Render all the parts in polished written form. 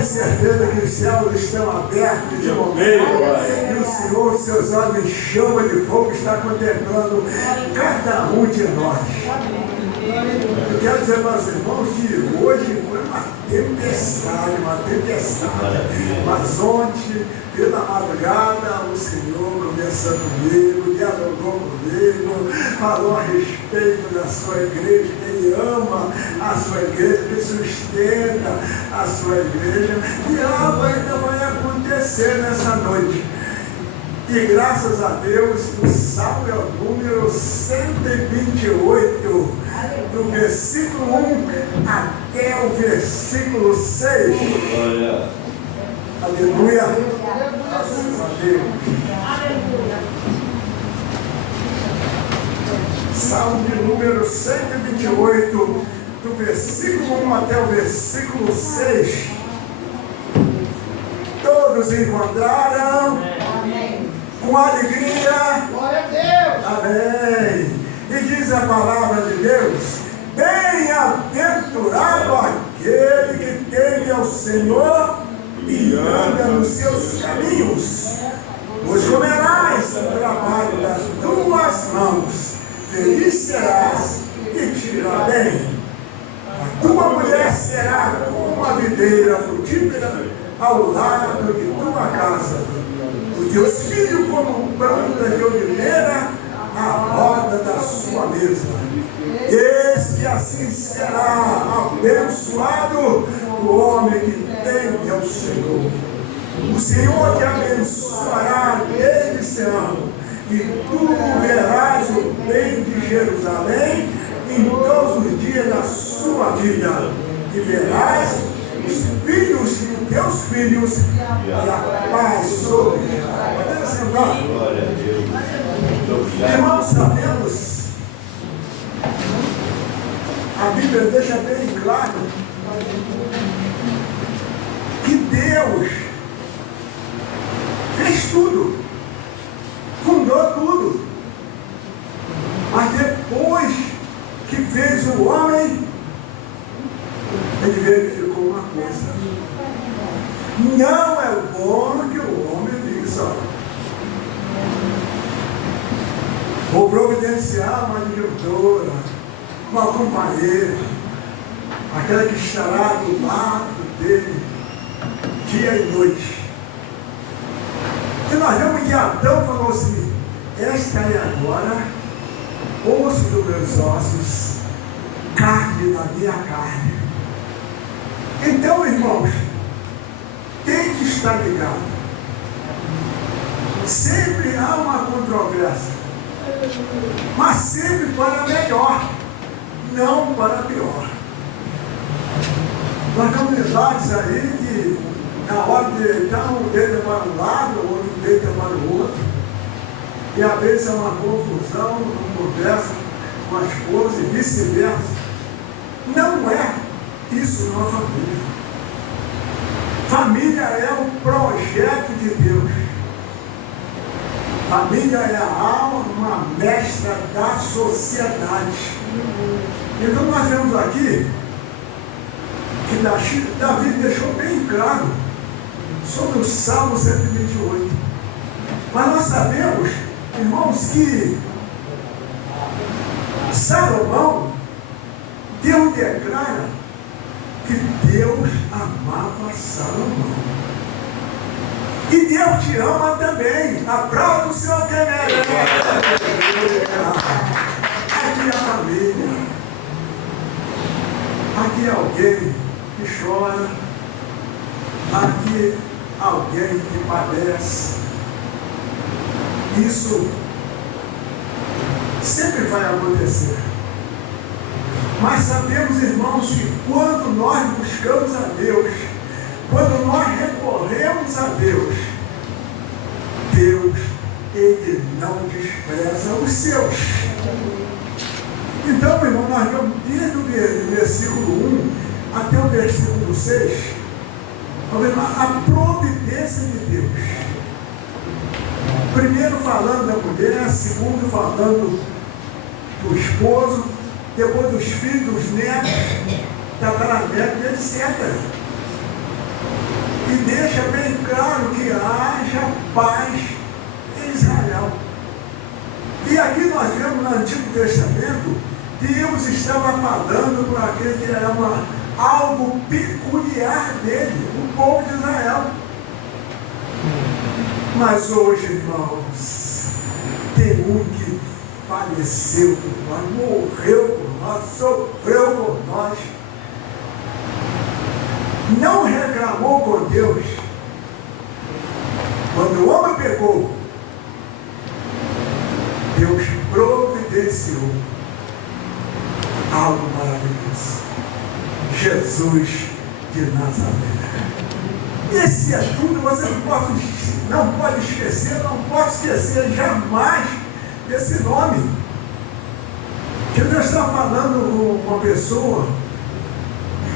tenho certeza que os céus estão abertos de momento. E o Senhor, seus olhos em chama de fogo, está contemplando cada um de nós. Eu quero dizer para os irmãos que hoje foi uma tempestade. Mas ontem, pela madrugada, o Senhor conversando comigo, dialogou comigo, falou a respeito da sua igreja, que Ele ama a sua igreja, que sustenta a sua igreja, e algo ainda vai acontecer nessa noite. E graças a Deus, o Salmo é o número 128, do versículo 1 até o versículo 6. Glória. Aleluia. Graças a Deus. Salmo de número 128, do versículo 1 até o versículo 6. Todos encontraram? Amém. Com alegria. Glória a Deus. Amém. E diz a palavra de Deus: bem-aventurado aquele que teme ao Senhor e anda nos seus caminhos. Pois comerás o trabalho das tuas mãos, feliz serás e te irá bem. A tua mulher será como a videira frutífera ao lado de tua casa. Os teus filhos como planta de oliveira à roda da sua mesa. Eis que assim será abençoado o homem que teme ao Senhor. O Senhor te abençoará desde Sião, e tu verás o bem de Jerusalém em todos os dias da sua vida, e verás os filhos de teus filhos e a paz sobre ti. Podemos sentar? Glória a Deus. Muito obrigado. Irmãos, sabemos, a Bíblia deixa bem claro que Deus fez tudo, fundou tudo, mas depois que fez o homem, Ele verificou uma coisa: não é bom que o homem viva só. Vou providenciar uma diretora, uma companheira, aquela que estará do lado dele dia e noite. E nós vemos que Adão falou assim: esta é agora osso dos meus ossos, carne da minha carne. Então, irmãos, tem que estar ligado. Sempre há uma controvérsia, mas sempre para melhor, não para pior. Nós temos amizades aí que, na hora de deitar, um deita para um lado, o outro deita para o outro, e às vezes é uma confusão, uma conversa com a esposa e vice-versa. Não é isso na família. Família é o projeto de Deus. Família é a alma, uma mestra da sociedade. Então nós vemos aqui que Davi deixou bem claro sobre o Salmo 128. Mas nós sabemos, irmãos, que Salomão, Deus declara que Deus amava Salomão. E Deus te ama também. Aplauda o Senhor que merece. Aqui é a família. Aqui é alguém que chora. Aqui alguém que padece. Isso sempre vai acontecer. Mas sabemos, irmãos, que quando nós buscamos a Deus, quando nós recorremos a Deus, Deus, Ele não despreza os seus. Então, meu irmão, nós vamos desde o versículo 1 até o versículo 6, a providência de Deus. Primeiro falando da mulher, segundo falando do esposo, depois dos filhos, dos netos, tataranetos, etc. e deixa bem claro que haja paz em Israel. E aqui nós vemos no Antigo Testamento, Deus estava falando para aquele que era algo peculiar dele, o povo de Israel. Mas hoje, irmãos, tem um que faleceu por nós, morreu por nós, sofreu por nós, não reclamou com Deus. Quando o homem pecou, Deus providenciou algo maravilhoso: Jesus de Nazaré. Esse é tudo, você não pode esquecer, não pode esquecer jamais desse nome. Que Deus está falando com uma pessoa,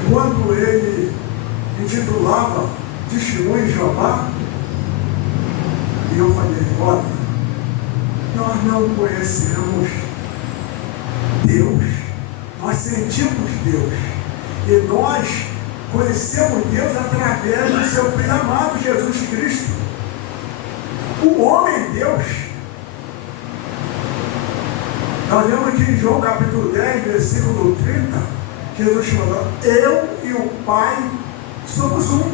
quando ele intitulava Testemunho de Jeová, e eu falei: olha, nós não conhecemos Deus, nós sentimos Deus, e nós conhecemos Deus através do seu Filho amado, Jesus Cristo, o homem Deus. Nós vemos aqui em João capítulo 10, versículo 30, Jesus falou: eu e o Pai somos um.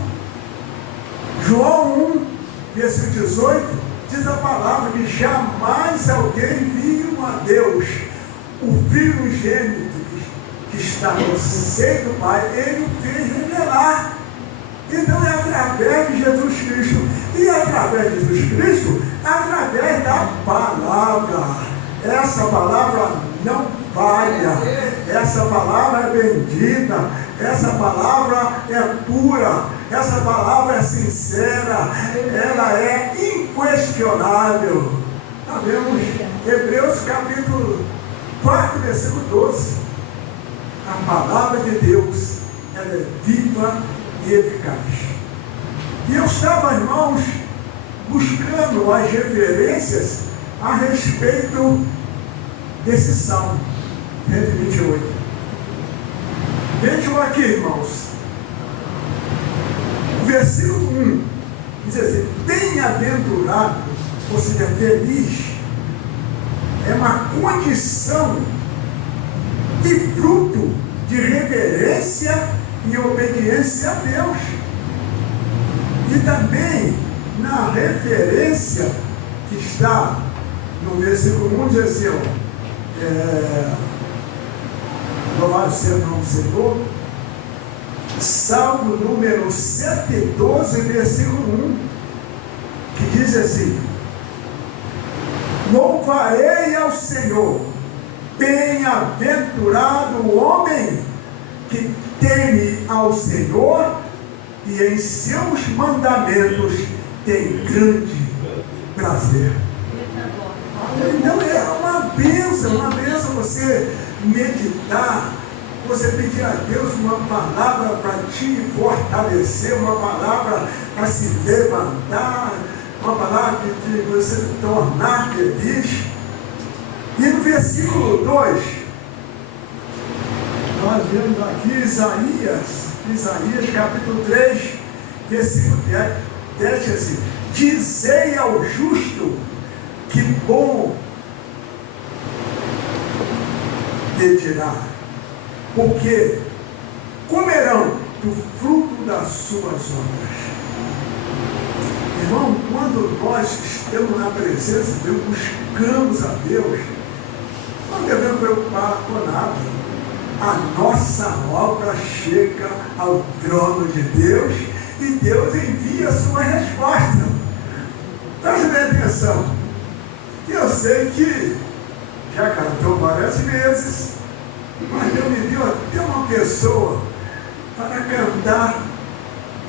João 1, versículo 18, diz a palavra que jamais alguém viu a Deus, o Filho unigênito que está no seio do Pai, ele o fez revelar. Então é através de Jesus Cristo, e através de Jesus Cristo, através da palavra. Essa palavra não falha, essa palavra é bendita, essa palavra é pura, essa palavra é sincera, ela é inquestionável. Nós vemos Hebreus capítulo 4, versículo 12. A palavra de Deus, ela é viva e eficaz. E eu estava, irmãos, buscando as referências a respeito desse Salmo 128. Vejam aqui, irmãos, o versículo 1 diz assim: bem-aventurado, ou seja, feliz, é uma condição e fruto de reverência e obediência a Deus. E também na referência que está no versículo 1, diz assim: louvado seja o nome do Senhor. Salmo número 112, versículo 1, que diz assim: louvarei ao Senhor, bem-aventurado o homem que teme ao Senhor e em seus mandamentos tem grande prazer. Então é uma bênção você meditar, você pedir a Deus uma palavra para te fortalecer, uma palavra para se levantar, uma palavra de você se tornar feliz. E no versículo 2, nós vemos aqui Isaías capítulo 3, versículo 10, assim: dizei ao justo, que bom te dirá, porque comerão do fruto das suas obras. Irmão, quando nós estamos na presença de Deus, buscamos a Deus, não devemos preocupar com nada. A nossa obra chega ao trono de Deus e Deus envia a sua resposta. Preste bem atenção. Eu sei que já cantou várias vezes, mas Deus me deu até uma pessoa para cantar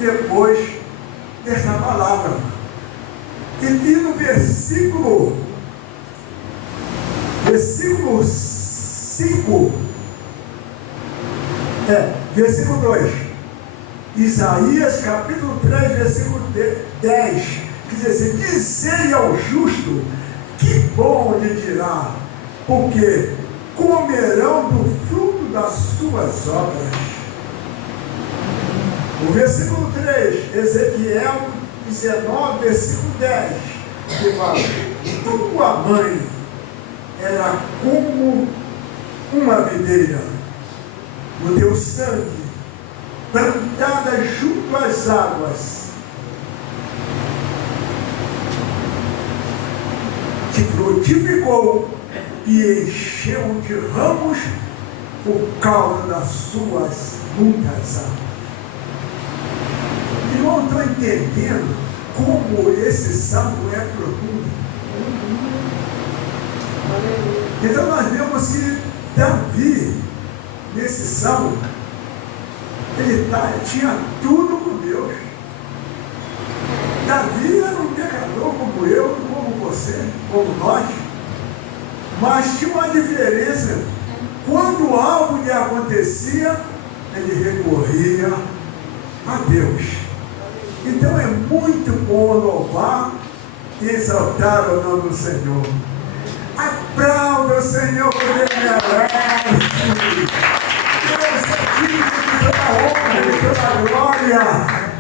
depois dessa palavra. E no versículo 5, versículo 2, Isaías capítulo 3, versículo 10, que diz assim: dizei ao justo, que bom lhe dirá, porque comerão do fruto das suas obras. O versículo 3, Ezequiel 19, versículo 10, que fala: tua mãe era como uma videira, o teu sangue plantada junto às águas, te frutificou e encheu de ramos por causa das suas muitas águas. Irmão, estou entendendo como esse salmo é profundo. Então nós vemos que Davi, nesse salmo, ele tinha tudo com Deus. Davi era um pecador como eu, como você, como nós, mas tinha uma diferença. Quando algo lhe acontecia, ele recorria a Deus. Então é muito bom louvar e exaltar o nome do Senhor. Aplauda o Senhor por ele merece. Deus é digno de toda honra, de toda glória,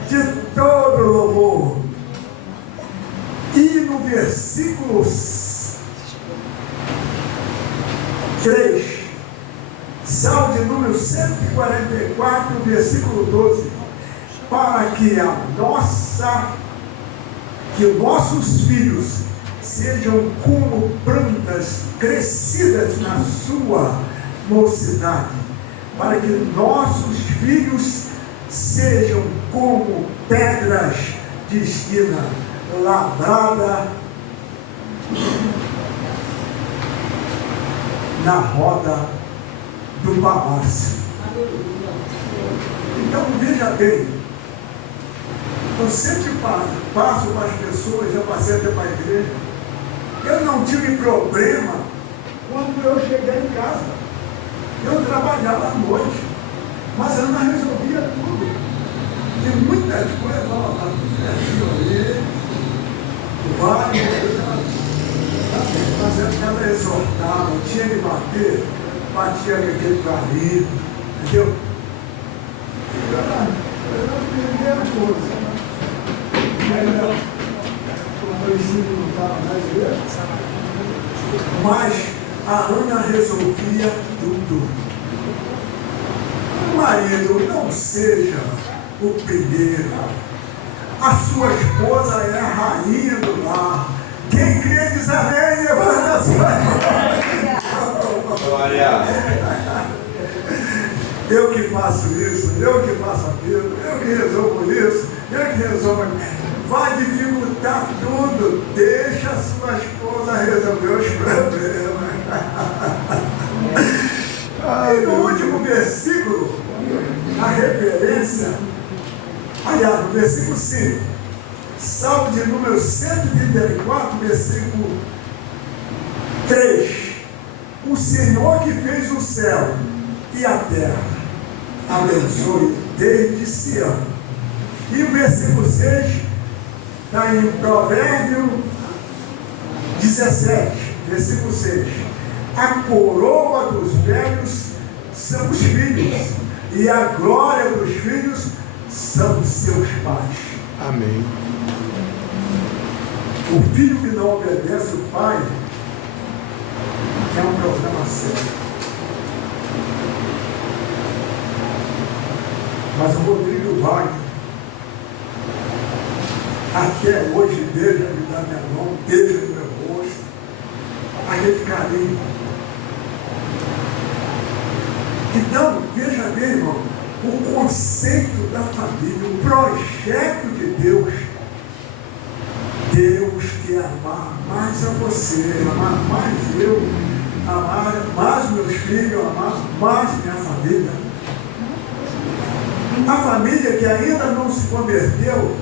de todo louvor. E no versículo 3, Salmo de número 144, versículo 12, para que os nossos filhos sejam como plantas crescidas na sua mocidade, para que nossos filhos sejam como pedras de esquina, lavrada na roda do palácio. Então veja bem, eu sempre passo para as pessoas, já passei até para a igreja, eu não tive problema quando eu cheguei em casa. Eu trabalhava à noite, mas eu não resolvia tudo. Tem muitas coisas, mas ela exortava, tinha que bater, batia com aquele carinho, entendeu? Era a primeira coisa. Mas a Ana resolvia tudo. O marido não seja o primeiro. A sua esposa é a rainha do lar. Quem crê diz amém, levanta as mãos. Glória. Eu que faço isso, eu que faço aquilo, eu que resolvo isso, eu que resolvo aquilo. Vai dificultar tudo, deixa a sua esposa resolver os problemas. E no último versículo, a referência, aliás, no versículo 5, Salmo de número 134, versículo 3, o Senhor que fez o céu e a terra, abençoe desde Sião. E o versículo 6, está em Provérbio 17, versículo 6. A coroa dos velhos são os filhos, e a glória dos filhos são seus pais. Amém. O filho que não obedece o pai é um problema sério. Mas o Rodrigo Wagner, até hoje, beijo me dá minha mão, beijo no meu rosto, aquele carinho. Então, veja bem, irmão, o conceito da família, o projeto de Deus. Deus quer amar mais a você, amar mais eu, amar mais meus filhos, amar mais minha família. A família que ainda não se converteu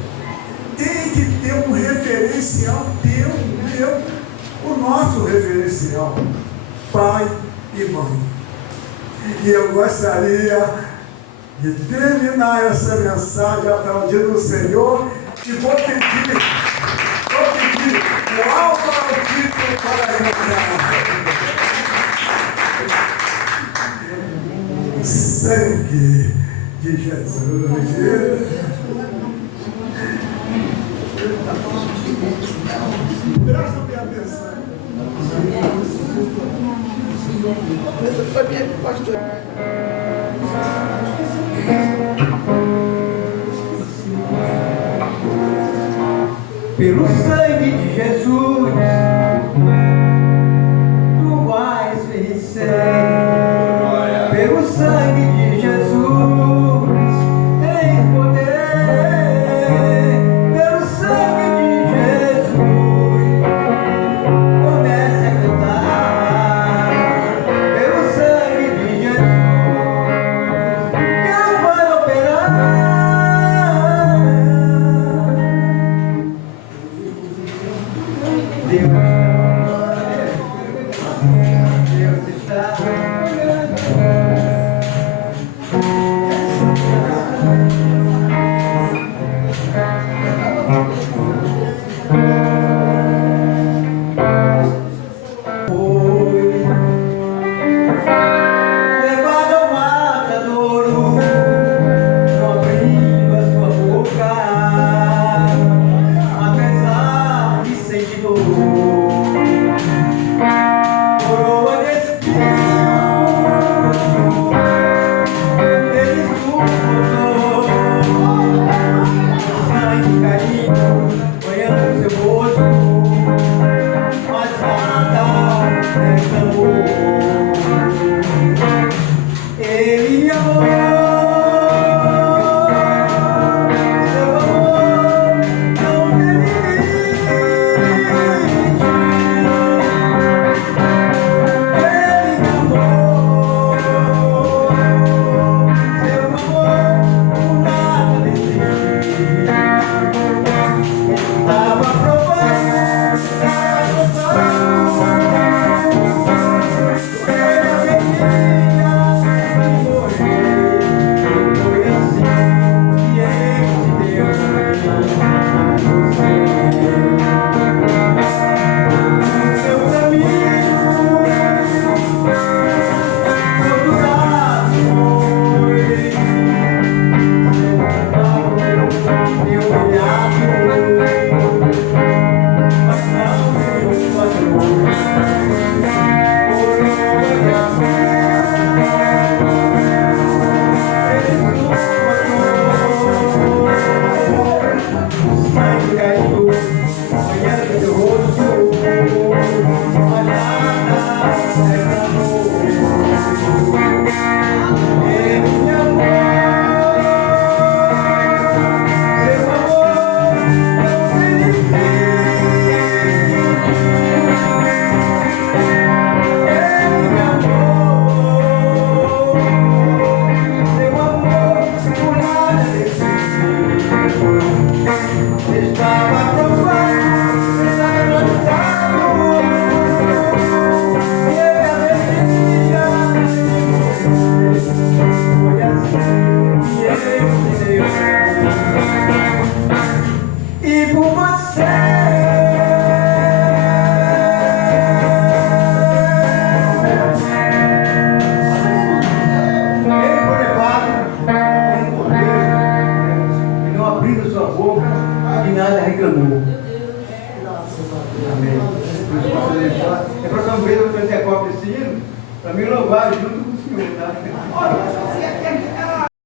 tem que ter um referencial teu, o nosso referencial, pai e mãe. E eu gostaria de terminar essa mensagem aplaudindo o Senhor e vou pedir o Álvaro Tito para cantar. Sangue de Jesus. Presta bem atenção. Pelo sangue de Jesus, tu vais vencer. Pelo sangue de Jesus, tens poder. Pelo sangue de Jesus, comece a cantar. Pelo sangue de Jesus, Deus vai operar. Deus está. Levado ao matadouro, não abrindo a sua boca, apesar de sentir dor. Coroa de espinhos, ele suportou. Sangue caindo, banhando seu rosto, mas nada reclamou. Ele me amou, seu amor não tem limite. Ele me amou, seu amor por nada desiste. Estava provando, estava para me louvar junto com o Senhor, tá? Olha, você quer